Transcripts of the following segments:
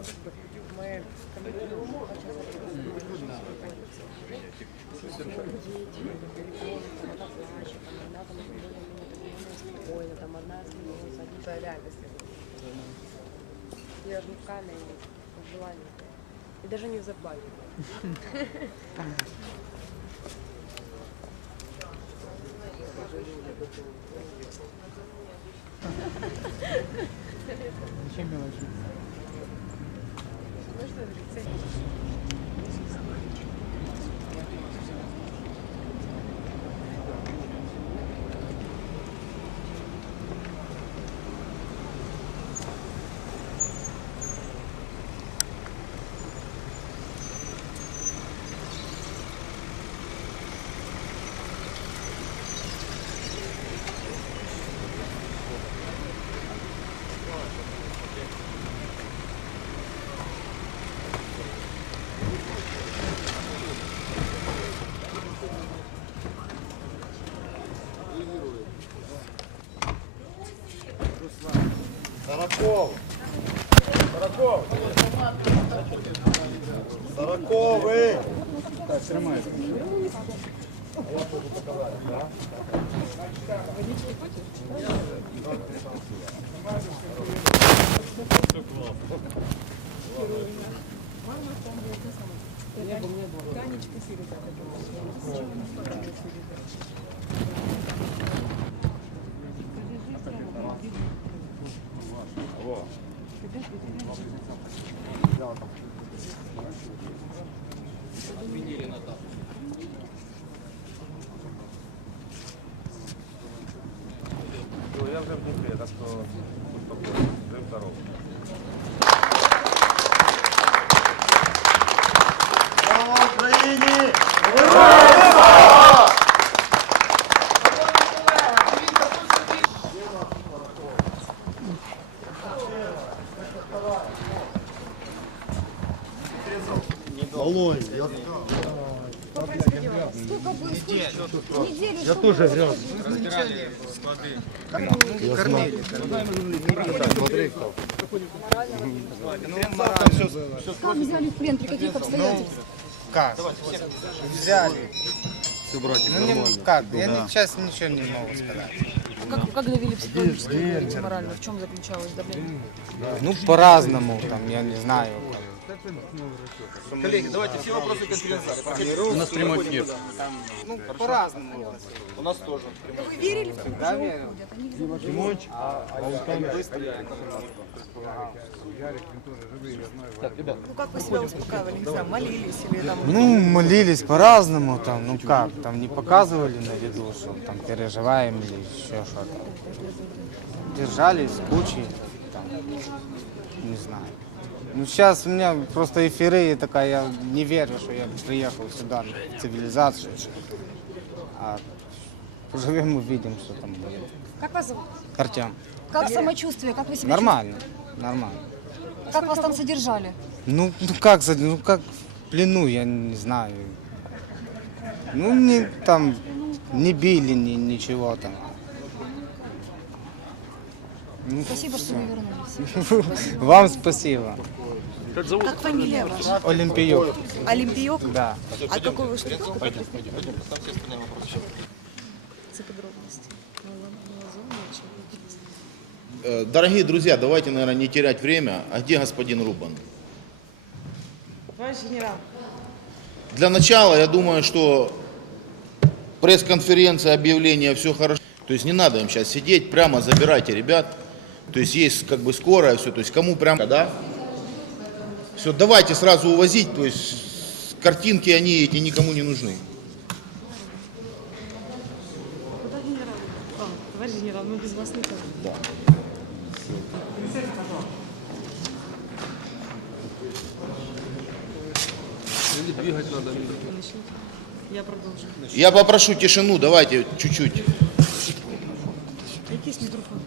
Мы спокойно, там одна становится, это реальность. Я же не в камере, в желании. И даже не в забаве. Ну Сороков. Сороков. Сороковий. Так, тримай. Я вже внутрі, так що спокійно, жив здоров. Слава Україні! Малой, я, я тоже. Смотри, кто. Как взяли в плен, при каких обстоятельствах? Как? Взяли. Все, братик, Ну, нормально. как? Я сейчас ничего не могу сказать. Как, как давили психологически морально? В чем заключалось давление? Ну, по-разному, там, я не знаю. Коллеги, давайте все вопросы конференции. У нас прямой эфир. Ну, по-разному. У нас тоже. Вы верили Да, верю. Димончик, Ну как вы себя успокаивали? Не знаю, молились или там... Ну, молились по-разному, там, ну как, там не показывали на виду, что там переживаем или еще что-то. Держались кучей, там, не знаю. Ну, сейчас у меня просто эйфория такая, я не верю, что я приехал сюда, в цивилизацию. А поживем, увидим, что там будет. Как вас зовут? Артем. Как самочувствие? Как вы себя Нормально, нормально. чувствуете? Как вас там содержали? Ну, ну как, за- ну как в плену, я не знаю. Ну, не там, не били, ни, ничего там. Ну, Спасибо, что вы вернулись. Вам спасибо. Как фамилия ваша? Олимпиюк, Олимпиок? да. А какой вы что? Э, Дорогие друзья, давайте, наверное, не терять время. А где господин Рубан? Товарищ генерал, Для начала, я думаю, что пресс-конференция, объявление, все хорошо. То есть не надо им сейчас сидеть, прямо забирайте ребят. То есть есть как бы скорая, все. То есть кому прямо, да? Все, давайте сразу увозить. То есть картинки они эти никому не нужны. куда генерал? А, товарищ генерал, мы без вас никак. Да. Начните. Я продолжу. Я попрошу тишину, давайте чуть-чуть. Якийсь мікрофон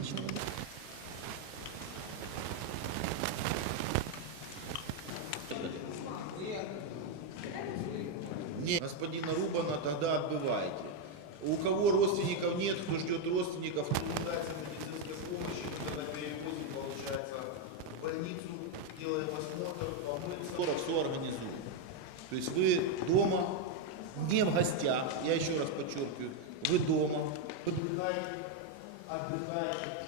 Не, господина Рубана тогда отбывайте. У кого родственников нет, кто ждет родственников, кто нуждается в медицинской помощи, тогда перевозим, получается, в больницу, делаем осмотр. организуем. То есть вы дома, не в гостях, я еще раз подчеркиваю, вы дома, отдыхаете, отдыхаете,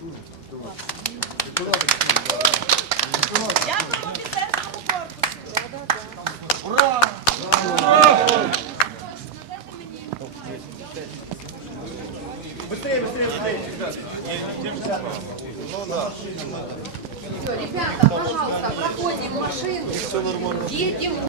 Дякуємо офіцерському корпусу. все, ребята, пожалуйста, проходим машину, едем